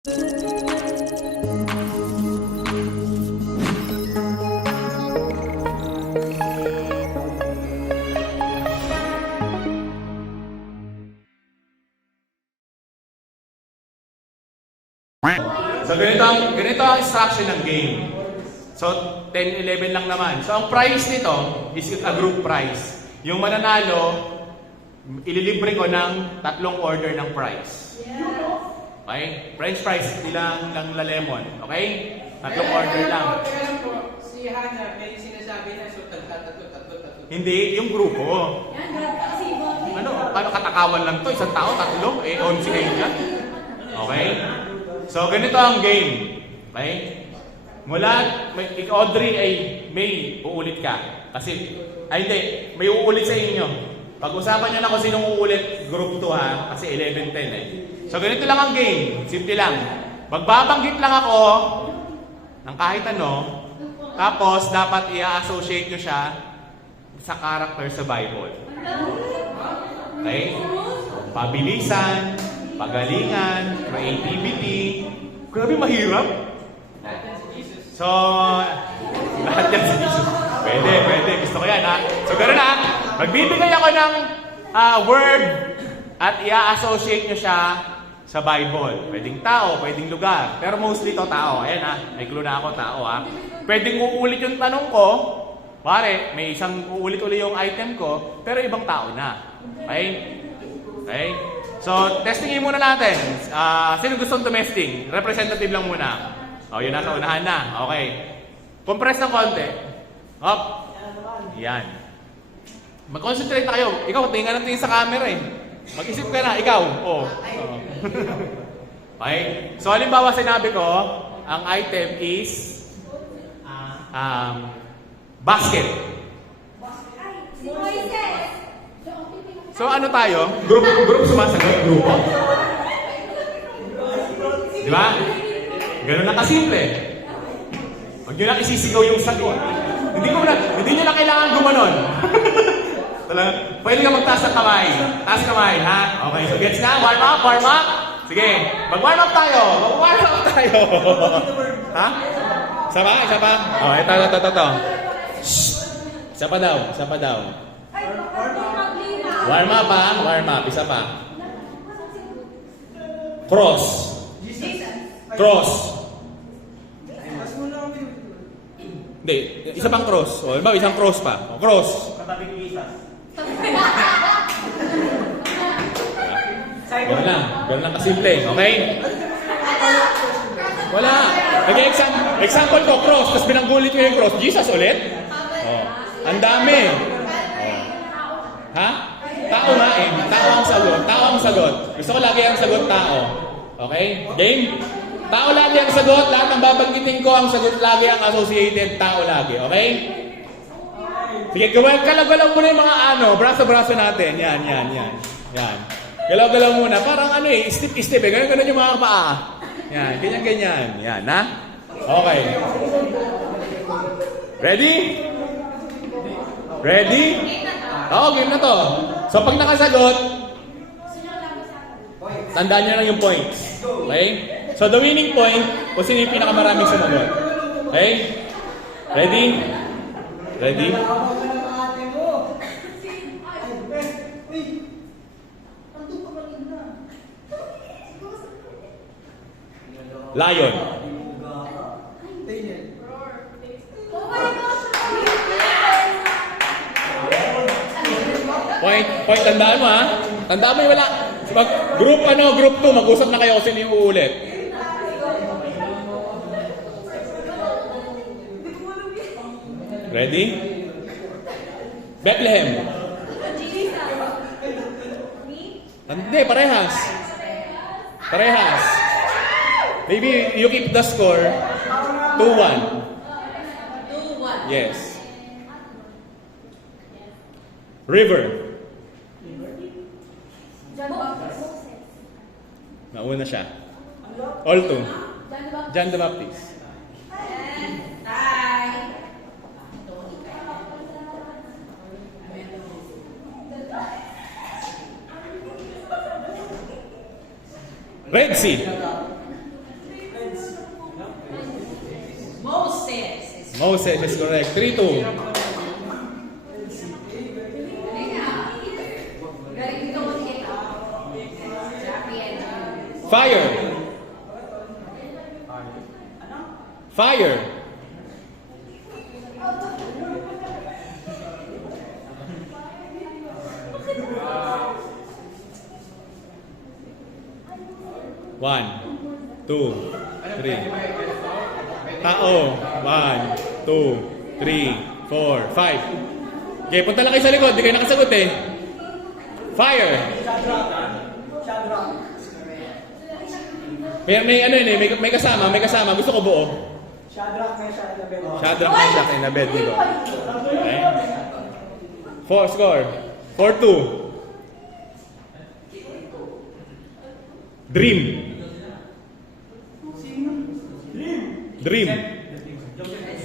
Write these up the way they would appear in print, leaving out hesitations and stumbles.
So ganito ang instruction ng game. So 10, 11 lang naman. So ang prize nito is a group prize. Yung mananalo, ililibre ko ng 3 order ng prize. Okay? French fries, ilang lang la lemon. Okay? 3 order lang. Si Hannah, may sinasabi na so tatlo. Hindi, yung grupo. Ano? Paano katakawan lang to? Isang tao, 3? Eh, 11 kayo dyan. Okay? So, ganito ang game. Okay? Mula, Audrey ay may uulit ka. Kasi, hindi, may uulit sa inyo. Pag-usapan nyo na kung sinong uulit, group 2 ha. Kasi 11-10 eh. So, ganito lang ang game. Simple lang. Magbabanggit lang ako ng kahit ano. Tapos, dapat i-associate nyo siya sa character sa Bible. Okay? Pabilisan, pagalingan, creativity. Grabe, mahirap. So, lahat yan si Jesus. Pwede. Gusto ko yan, ha? So, gano'n ha. Magbibigay ako ng word at i-associate nyo siya sa Bible. Pwedeng tao, pwedeng lugar. Pero mostly to tao. Ayan ha. May clue na ako, tao ha. Pwedeng uulit yung tanong ko. Pare, may isang uulit-uli yung item ko, pero ibang tao na. Okay? So, testingin muna natin. Sino gustong tumesting? Representative lang muna. Yun nasa unahan na. Okay. Compress ng konti. Hop. Yan. Mag-concentrate na kayo. Ikaw, tingnan natin sa camera eh. Mag-isip ka na. Ikaw. Okay. So, halimbawa sinabi ko, ang item is basket. So ano tayo? Group sumasagot? Grupo? Di ba? Ganun na kasimple. Huwag nyo lang isisigaw yung sagot. Hindi nyo na kailangan gumanon. Pwede ka magtaas ng kamay. Taas kamay, ha? Okay, so gets na? Warm up? Sige, mag-warm up tayo. Ha? Isa pa? Ito. Isa pa daw. Warm up. Isa pa. Cross. Hindi, isa pang cross. Isang cross pa. Cross. Katabing Jesus. Ganun lang kasimple. Okay? Wala. Example ko, cross. Tapos binanggulit ko yung cross. Jesus ulit? Ang dami. Ha? Tao nga eh. Tao ang sagot. Gusto ko lagi ang sagot tao. Okay? Game? Tao lagi ang sagot. Lahat ng babanggitin ko, ang sagot lagi ang associated tao lagi. Okay? Sige, galaw-galaw muna yung mga braso-braso natin. Yan. Galaw-galaw muna. Parang step-step eh. Ganun yung mga paa. Yan, ganyan. Yan, ha? Okay. Ready? Oo, game na to. So, pag nakasagot, tandaan nyo lang yung points. Okay? So, the winning point, kung sino yung pinakamaraming sumagot. Okay? Ready? Lion. Point, tandaan mo ha. Tandaan mo yung wala. Group 2, mag-usap na kayo kasi yung uulit. Ready? Bethlehem. Hindi, parehas. Maybe you keep the score 2-1. Yes. River. Nauna siya. All 2. John the Baptist. Red Sea. Moses is correct. 3-2. Fire. Fire. One, two, three. Tao. 1, 2, 3, 4, 5. Okay, punta lang kayo sa likod. Di kayo nakasagot eh. Fire. May ano yun eh, may kasama. Gusto ko buo. Shadrach, Meshach, and Abednego. Okay. 4 score. 4-2. Dream.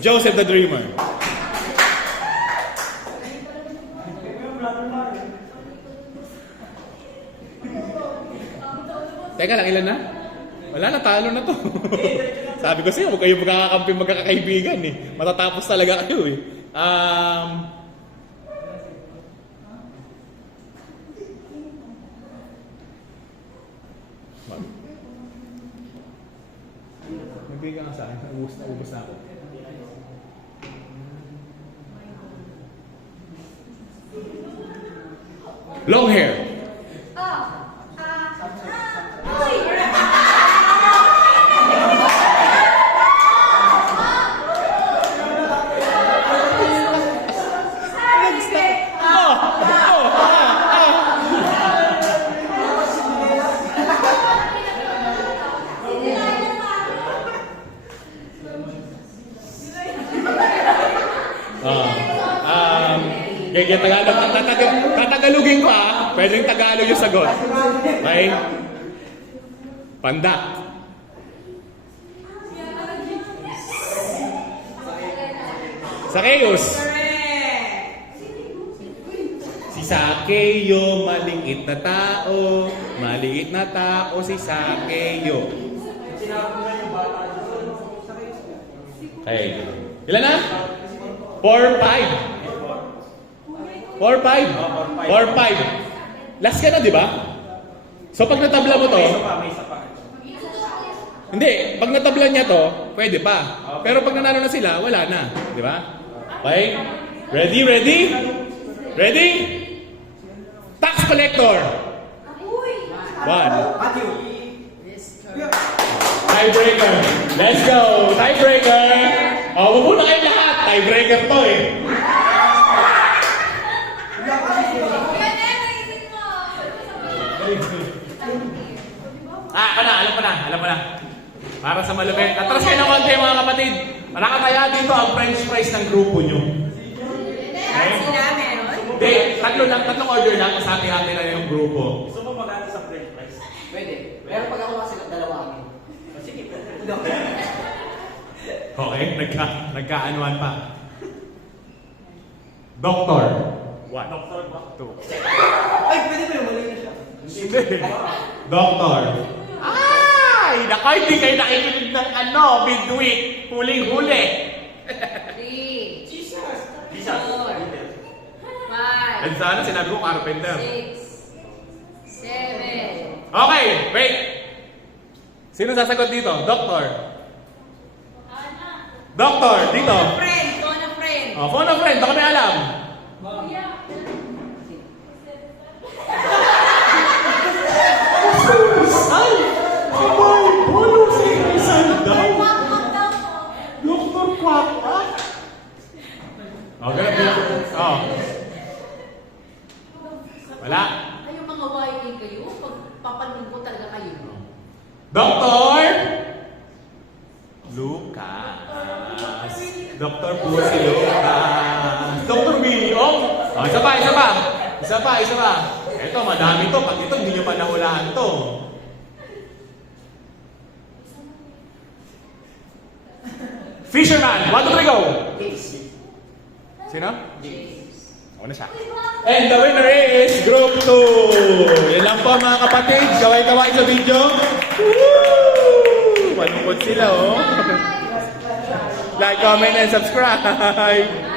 Joseph the Dreamer. Teka lang, ilan na? Wala na, talo na to. Sabi ko sa'yo, huwag kayo magkakakampi, magkakaibigan eh. Matatapos talaga kayo eh. Magbigay ka sa akin, ubus na ako. Long hair. Kaya Tatagalogin ko pwedeng Tagalog yung sagot. Okay? Panda. Zacchaeus. Si Zacchaeus, maliit na tao si Zacchaeus. Okay. Ilan na? 4-5. 4-5. Last ka na, di ba? So pag natabla mo to, hindi, pag natabla niya to, pwede pa. Pero pag nanalo na sila, wala na. Di ba? Okay? Ready? Tax collector. 1. Tiebreaker. Let's go. Tiebreaker. Huwag na kayo lahat. Tiebreaker to eh. Alam mo na. Para sa malupit. Atras kayo ng konti mga kapatid. Nakakaya dito ang French fries ng grupo nyo. Hindi, tatlong order lang. Kasi hati-hati na yung grupo. Gusto mo maganda sa French fries? Pwede. Pero pag ako kasi dalawa kami. Sige. Okay, nagkaanuan pa. Doctor. 1. Doktor ba? 2. Ay, pwede ba yung mali na siya? Hindi. Doctor. Ay! Naku, hindi kayo nakikinig ng bidwit. Huling-huli. 3, Jesus! 4, 5, And sana sinabi ko carpenter. 6, 7. Okay, wait. Sino sasagot dito? Doctor. Doctor, dito. Phone a friend. Phone a friend. Baka may alam. Ay! Ay! Bolo si Rizal daw. Doktor Kwak. Okay. Wala. Ay, yung mga YA kayo, pagpapanin ko talaga kayo. Doktor Lucas. Doktor po si Lucas. Doktor Willie. Isa pa. Ito, madami to. Pag ito, hindi nyo pa nahulaan to. Fisherman. 1, 2, 3, go. Sino? Ako na siya. And the winner is Group 2. Yan lang po mga kapatid. Kaway-kaway sa video. Woo! Malungkot sila, oh. Like, comment, and subscribe.